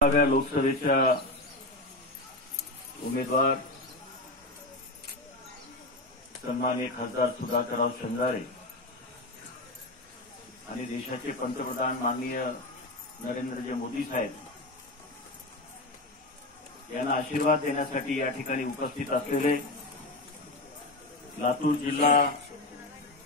लोकसभेच्या उमेदवार सन्माननीय खासदार सुधाकरराव श्रंगारे आणि देशाचे पंतप्रधान माननीय नरेंद्रजी मोदी साहेब यांना आशीर्वाद देण्यासाठी या ठिकाणी उपस्थित असलेले लातूर जिल्हा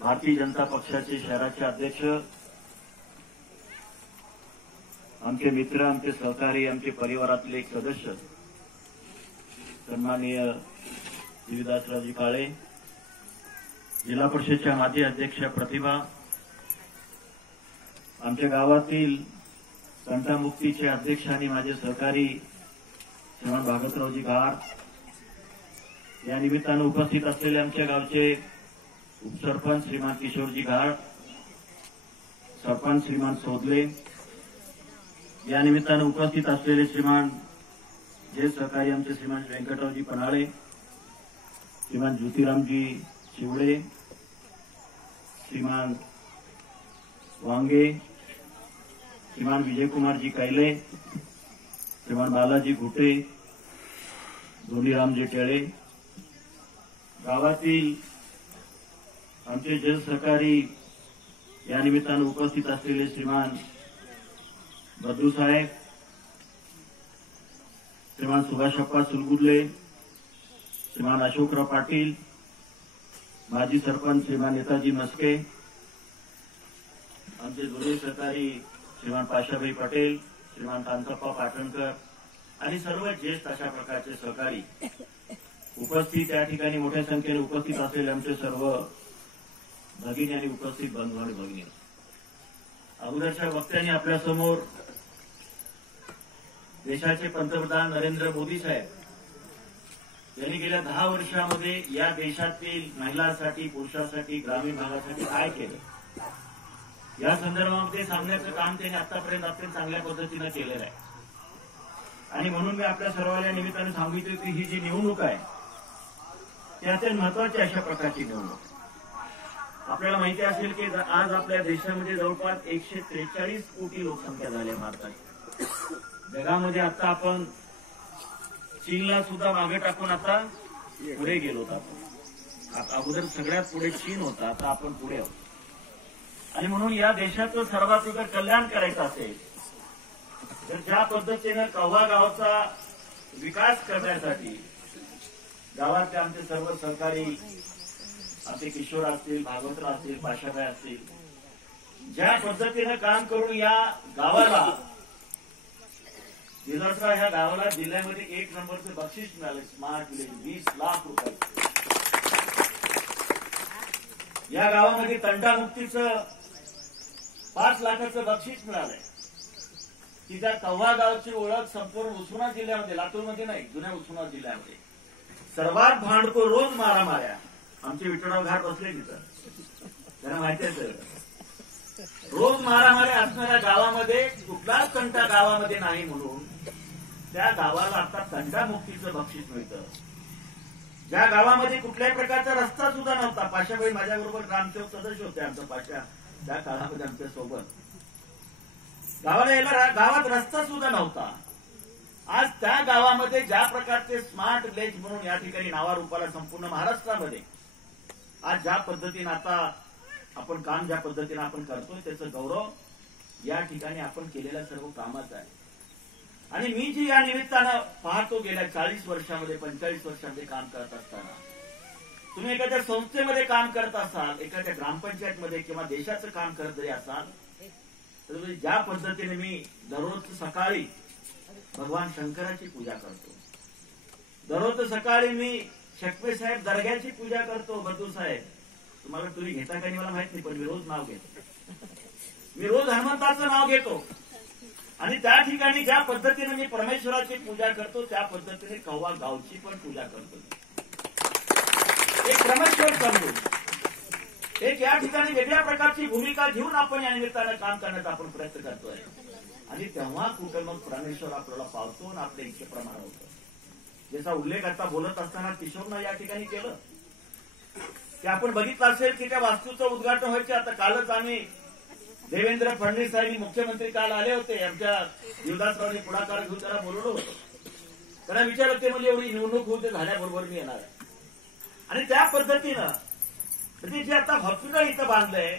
भारतीय जनता पक्षाचे शहराचे अध्यक्ष, आमचे मित्र, आमचे सहकारी, आमचे परिवारातले एक सदस्य सन्माननीय देवीदासरावजी काळे, जिल्हा परिषदेच्या माजी अध्यक्षा प्रतिभा, आमच्या गावातील तंटामुक्तीचे अध्यक्ष आणि माझे सहकारी श्रीमान भागवतरावजी घार, या निमित्तानं उपस्थित असलेले आमच्या गावचे उपसरपंच श्रीमान किशोरजी घार, सरपंच श्रीमान सोदले, या निमित्तानं उपस्थित असलेले श्रीमान ज्येष्ठ सहकारी आमचे श्रीमान व्यंकटरावजी पन्हाळे, श्रीमान ज्योतिरामजी शिवळे, श्रीमान वांगे, श्रीमान विजयकुमारजी कैले, श्रीमान बालाजी घुटे, धोनीरामजी टेळे, गावातील आमचे ज्येष्ठ सहकारी या निमित्तानं उपस्थित असलेले श्रीमान बद्रू साहेब, श्रीमान सुभाषप्पा सुलगुर्ले, श्रीमान अशोकराव पाटील, माजी सरपंच श्रीमान नेताजी मस्के, आमचे जुने सहकारी श्रीमान पाशाभाई पटेल, श्रीमान कांतप्पा पाटणकर आणि सर्व ज्येष्ठ अशा प्रकारचे सहकारी उपस्थित, या ठिकाणी मोठ्या संख्येने उपस्थित असलेले आमचे सर्व भगिनी आणि उपस्थित बंधू आणि भगिनी, अगोदरच्या वक्त्यांनी आपल्यासमोर देशाचे पंतप्रधान नरेंद्र मोदी साहेब यांनी गेल्या 10 वर्षामध्ये या देशातील महिलांसाठी, पुरुषांसाठी, ग्रामीण भागासाठी काय केलं या संदर्भामध्ये सांगण्याचं काम त्यांनी आतापर्यंत अत्यंत चांगल्या पद्धतीनं केलेलं आहे. आणि म्हणून मी आपल्या सर्वांच्या निमित्तानं सांगू इच्छितो की ही जी निवडणूक आहे ती अत्यंत महत्वाची अशा प्रकारची निवडणूक. आपल्याला माहिती असेल की आज आपल्या देशामध्ये जवळपास 143 कोटी लोकसंख्या झाली आहे भारताची. जगामध्ये आता आपण चीनला सुद्धा मागे टाकून आता पुढे गेलो होतो. अगोदर सगळ्यात पुढे चीन होता, आता आपण पुढे आहोत. आणि म्हणून या देशाचं सर्वात जर कल्याण करायचं असेल तर ज्या पद्धतीनं कव्हा गावाचा विकास करण्यासाठी गावातले आमचे सर्व सहकारी, आमचे किशोर असतील, भागवतराव असतील, पाशाबाई असतील, ज्या पद्धतीनं काम करून या गावाला दिलासा, ह्या गावाला जिल्ह्यामध्ये 1 नंबरचं बक्षीस मिळालं. स्मार्ट विलेज 20 लाख रुपये. या गावामध्ये तंटामुक्तीचं 5 लाखाचं बक्षीस मिळालंय. की त्या कव्हा गावची ओळख संपूर्ण उस्मानाबाद जिल्ह्यामध्ये, लातूरमध्ये नाही, जुन्या उस्मानाबाद जिल्ह्यामध्ये सर्वात भांडको रोज मारामाऱ्या. आमचे विठ्ठलराव घाट बसले तिथं, त्यांना माहिती आहे सगळं. रोज मारामाऱ्या असणाऱ्या गावामध्ये कुठलाच तंटा गावामध्ये नाही म्हणून त्या गावाला आता तंटामुक्तीचं बक्षीस मिळतं. ज्या गावामध्ये कुठल्याही प्रकारचा रस्ता सुद्धा नव्हता, पाशाबाई माझ्याबरोबर ग्रामसेवक सदस्य होते, आमचा पाशा त्या काळामध्ये आमच्या सोबत, गावाला यायला गावात रस्ता सुद्धा नव्हता. आज त्या गावामध्ये ज्या प्रकारचे स्मार्ट विलेज म्हणून या ठिकाणी नावारूपाला संपूर्ण महाराष्ट्रामध्ये आज ज्या पद्धतीनं आता आपण काम, ज्या पद्धतीनं आपण करतोय त्याचं गौरव या ठिकाणी आपण केलेल्या सर्व कामाचा आहे. आणि मी जी या निमित्तानं पाहतो गेल्या 40 वर्षामध्ये, 45 वर्षामध्ये काम करत असताना, तुम्ही एखाद्या संस्थेमध्ये काम करत असाल, एखाद्या ग्रामपंचायतमध्ये किंवा देशाचं काम करत जरी असाल तर ज्या पद्धतीने मी दररोज सकाळी भगवान शंकराची पूजा करतो, दररोज सकाळी मी शेकवे साहेब दर्ग्याची पूजा करतो. बद्रू साहेब, तुम्हाला तुम्ही घेता का नाही मला माहित नाही, पण मी रोज नाव घेतो. मी रोज हनुमंताचं नाव घेतो. आणि त्या ठिकाणी ज्या पद्धतीने मी परमेश्वराची पूजा करतो त्या पद्धतीने कव्हा गावची पण पूजा करतो. एक क्रमेश्वर समजून, एक या ठिकाणी वेगळ्या प्रकारची भूमिका घेऊन आपण या निमित्तानं काम करण्याचा आपण प्रयत्न करतोय. आणि तेव्हा कुठं मग परमेश्वर आपल्याला पावतो आणि आपल्या इच्छेप्रमाणे होतं. ज्याचा उल्लेख आता बोलत असताना किशोरनं या ठिकाणी केलं की आपण बघितलं असेल की त्या वास्तूचं उद्घाटन व्हायचे. आता कालच आम्ही देवेंद्र फडणवीस साहेब मुख्यमंत्री काल आले होते, आमच्या युवदासरावने पुढाकार घेऊन त्याला बोलवलं होतं. त्यांना विचारलं ते म्हणजे एवढी निवडणूक होते झाल्याबरोबर मी येणार आहे. आणि त्या पद्धतीनं म्हणजे जे आता हॉस्पिटल इथं बांधलंय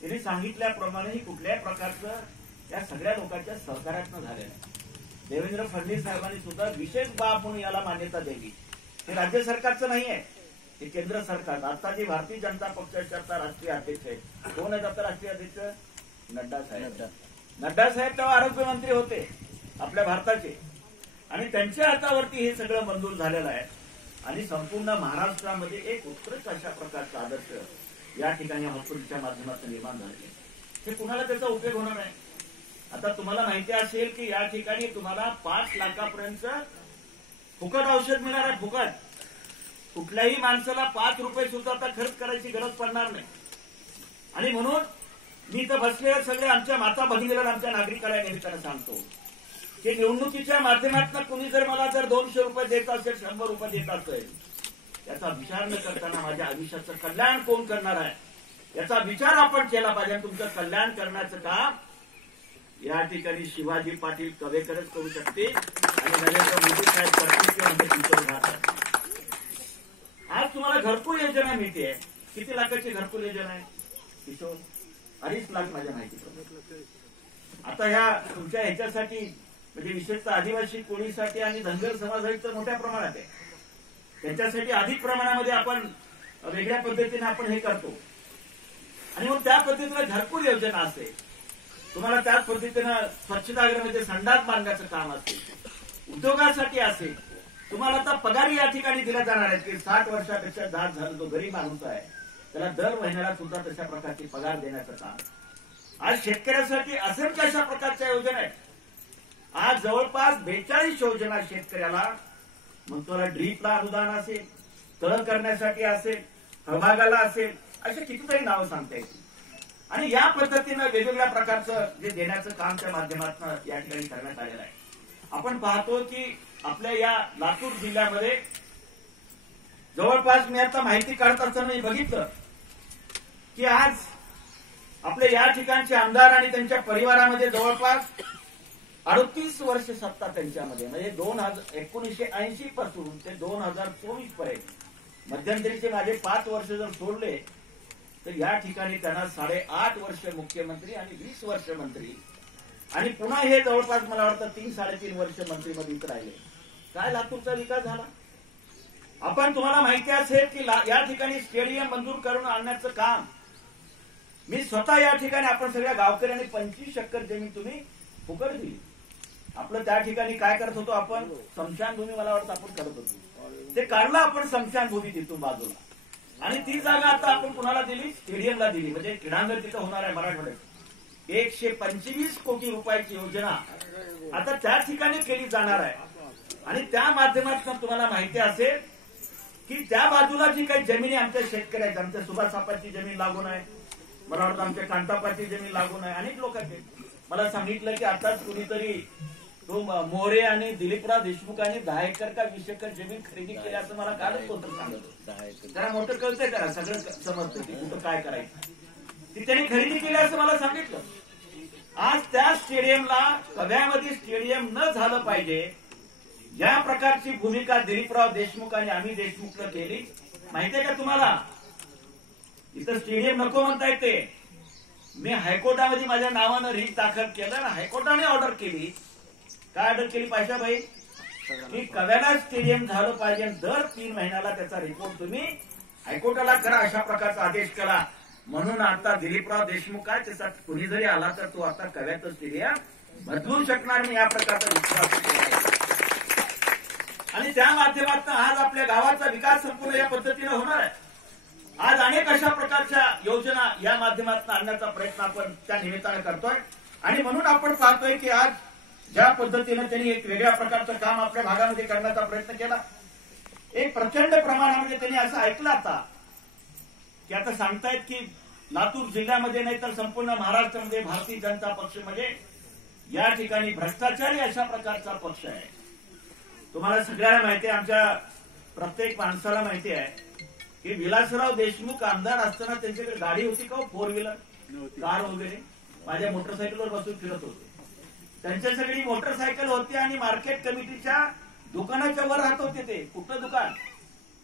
त्यांनी सांगितल्याप्रमाणे कुठल्याही प्रकारचं या सगळ्या लोकांच्या सहकार्यातनं झालेलं आहे. देवेंद्र फडणवीस साहेबांनी सुद्धा विशेष बाब म्हणून याला मान्यता द्यावी. हे राज्य सरकारचं नाही आहे, हे केंद्र सरकार. आता जे भारतीय जनता पक्षाचे आता राष्ट्रीय अध्यक्ष आहेत, कोण आहेत आता राष्ट्रीय अध्यक्ष? नड्डा साहेब. नड्डा साहेब तेव्हा आरोग्यमंत्री होते आपल्या भारताचे, आणि त्यांच्या हातावरती हे सगळं मंजूर झालेलं आहे. आणि संपूर्ण महाराष्ट्रामध्ये एक उत्कृष्ट अशा प्रकारचा आदर्श या ठिकाणी हॉस्पिटलच्या माध्यमातून निर्माण झाले. हे कुणाला त्याचा उपयोग होणार आहे? आता तुम्हाला माहिती असेल की या ठिकाणी तुम्हाला 5 लाखापर्यंत फुकट औषध मिळणार आहे. फुकट. कुठल्याही माणसाला 5 रुपये सुद्धा आता खर्च करायची गरज पडणार नाही. आणि म्हणून मी इथं बसलेल्या सगळे आमच्या माता भगिनीला, आमच्या नागरिकाला निमित्तानं सांगतो की निवडणुकीच्या माध्यमातून कुणी जर मला 200 रुपये देत असेल, 100 रुपये देत असेल, याचा विचार न करताना माझ्या आयुष्याचं कल्याण कोण करणार आहे याचा विचार आपण केला पाहिजे. तुमचं कल्याण करण्याचं काम या ठिकाणी शिवाजी पाटील कवेकरच करू शकते आणि नरेंद्र मोदी साहेब करतील किंवा तुमचं उदाहरण. आज तुम्हाला घरकुल योजना मिळते. किती लाखाची घरकुल योजना आहे किशोर? 2.5 लाख माझ्या माहितीप्रमाणे. आता ह्या तुमच्या ह्याच्यासाठी म्हणजे विशेषतः आदिवासी कोळीसाठी आणि धनगर समाजासाठी तर मोठ्या प्रमाणात आहे. त्यांच्यासाठी अधिक प्रमाणामध्ये आपण वेगळ्या पद्धतीने आपण हे करतो. आणि मग त्या पद्धतीनं घरकुल योजना असेल, तुम्हाला त्याच पद्धतीनं स्वच्छतागृहामध्ये संडास बांधण्याचं काम असेल, उद्योगासाठी असेल, तुम्हाला आता पगारी या ठिकाणी दिल्या जाणार आहेत की 60 वर्षापेक्षा जास्त झाला जो गरीब माणूस आहे त्याला दर महिन्याला सुद्धा तशा प्रकारची पगार देण्याचं काम. आज शेतकऱ्यासाठी असंख्य अशा प्रकारच्या योजना आहेत. आज जवळपास 42 योजना शेतकऱ्याला, मग तुला ड्रीपला अनुदान असेल, तळ करण्यासाठी असेल, फळबागाला असेल, असे कितीतरी नावं सांगता येतील. आणि या पद्धतीनं वेगवेगळ्या प्रकारचं जे देण्याचं काम त्या माध्यमातून या ठिकाणी करण्यात आलेलं आहे. आपण पाहतो की आपल्या या लातूर जिल्ह्यामध्ये जवळपास मी आता माहिती काढत असताना मी बघितलं की आज आपले या ठिकाणचे आमदार आणि त्यांच्या परिवारामध्ये जवळपास 38 वर्ष सत्ता त्यांच्यामध्ये, म्हणजे 1980 पासून ते 2024 पर्यंत मध्यंतरीचे माझे 5 वर्ष जर सोडले तर या ठिकाणी त्यांना 8.5 वर्ष मुख्यमंत्री आणि 20 वर्ष मंत्री, आणि पुन्हा हे जवळपास मला वाटतं 3-3.5 वर्ष मंत्रीमध्ये राहिले. काय लातूरचा विकास झाला? आपण तुम्हाला माहिती असेल की या ठिकाणी स्टेडियम मंजूर करून आणण्याचं काम मी स्वतः या ठिकाणी, आपण सगळ्या गावकऱ्यांनी 25 एकर जमीन तुम्ही फुकट दिली. आपलं त्या ठिकाणी काय करत होतो आपण? स्मशानभूमी मला वाटतं आपण करत होतो. ते काढलं आपण स्मशानभूमी तिथून बाजूला, आणि ती जागा आता आपण कुणाला दिली? स्टेडियमला दिली. म्हणजे क्रीडांगण तिथं होणार आहे मराठवाड्यात. 125 कोटी रुपयाची योजना आता त्या ठिकाणी केली जाणार आहे. आणि त्या माध्यमातून तुम्हाला माहिती असेल की त्या बाजूला जी काही जमिनी आमच्या शेतकऱ्याच्या, आमच्या सुभाषापाची जमीन लागून आहे, मला वाटतं आमच्या कांतापाची जमीन लागून आहे, अनेक लोकांचे. मला सांगितलं की आताच कुणीतरी तो मोरे आणि दिलीपराव देशमुखांनी 10 एकर का 20 एकर जमीन खरेदी केली असं मला कालच कोणतं सांगत. जरा मोठं कळतंय करा, सगळं समजतं की कुठं काय करायचं. ती त्यांनी खरेदी केली असं मला सांगितलं. आज त्या स्टेडियमला कव्यामध्ये स्टेडियम न झालं पाहिजे या प्रकारची भूमिका दिलीपराव देशमुख आणि आम्ही देशमुखनं केली. माहितीये का तुम्हाला? इथं स्टेडियम नको म्हणता येते. मी हायकोर्टामध्ये माझ्या नावानं रीट दाखल केलं आणि हायकोर्टाने ऑर्डर केली. काय ऑर्डर केली पायशाबाई? की कव्याला स्टेडियम झालं पाहिजे, दर 3 महिन्याला त्याचा रिपोर्ट तुम्ही हायकोर्टाला करा, अशा प्रकारचा आदेश करा. म्हणून आता दिलीपराव देशमुख काय त्याचा कुणी जरी आला तर तो आता कव्याचं स्टेडियम बदलू शकणार नाही या प्रकारचा विश्वास. आणि त्या माध्यमातून आज आपल्या गावाचा विकास संपूर्ण या पद्धतीने होणार आहे. आज अनेक अशा प्रकारच्या योजना या माध्यमातून आणण्याचा प्रयत्न आपण त्या निमित्तानं करतोय. आणि म्हणून आपण पाहतोय की आज ज्या पद्धतीनं त्यांनी एक वेगळ्या प्रकारचं काम आपल्या भागामध्ये करण्याचा प्रयत्न केला, एक प्रचंड प्रमाणामध्ये त्यांनी असं ऐकलं आता की आता सांगतायत की लातूर जिल्ह्यामध्ये नाही तर संपूर्ण महाराष्ट्रामध्ये भारतीय जनता पक्ष म्हणजे या ठिकाणी भ्रष्टाचारी अशा प्रकारचा पक्ष आहे. तुम्हाला सगळ्यांना माहिती आहे, आमच्या प्रत्येक माणसाला माहिती आहे की विलासराव देशमुख आमदार असताना त्यांच्याकडे गाडी होती का? 4 व्हीलर कार वगैरे माझ्या मोटरसायकलवर बसून फिरत होते. त्यांच्या सगळी मोटरसायकल होती आणि मार्केट कमिटीच्या दुकानाच्या वर राहत होते. ते कुठलं दुकान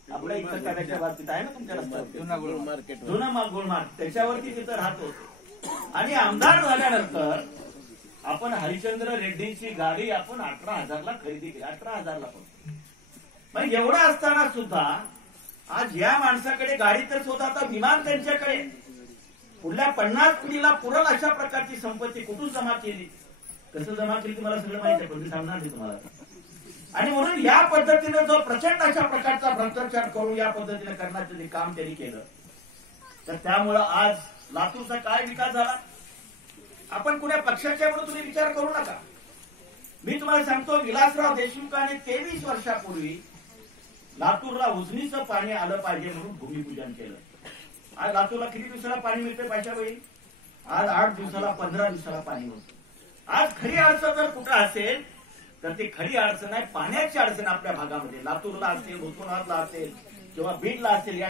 आपल्या इथं करायच्या बाबतीत आहे ना तुमच्या रस्त्यावर जुना गोल मार्केट, त्याच्यावरती तिथं राहत होते. आणि आमदार झाल्यानंतर आपण हरिश्चंद्र रेड्डींची गाडी आपण 18,000ला खरेदी केली. 18,000ला पण. मग एवढं असताना सुद्धा आज या माणसाकडे गाडी तर स्वतः, आता विमान त्यांच्याकडे. पुढल्या 50 पिढीला पुरल अशा प्रकारची संपत्ती कुठून जमा केली, कसं जमा केली तुम्हाला सगळं माहिती आहे, पण मी सांगणार नाही तुम्हाला. आणि म्हणून या पद्धतीनं जो प्रचंड अशा प्रकारचा भ्रष्टाचार करून या पद्धतीने करण्याचं जे काम त्यांनी केलं, तर त्यामुळं आज लातूरचा काय विकास झाला. आपण कुण्या पक्षाच्या म्हणून तुम्ही विचार करू नका. मी तुम्हाला सांगतो, विलासराव देशमुखाने 23 वर्षापूर्वी लातूरला उजनीचं पाणी आलं पाहिजे म्हणून भूमिपूजन केलं. आज लातूरला किती दिवसाला पाणी मिळते पाशाबाई? आज 8 दिवसाला 15 दिवसाला पाणी मिळतं. आज खरी अडचण जर कुठं असेल तर ती खरी अडचण आहे पाण्याची अडचण आपल्या भागामध्ये. लातूरला असेल, उस्मानाबादला असेल किंवा बीडला असेल,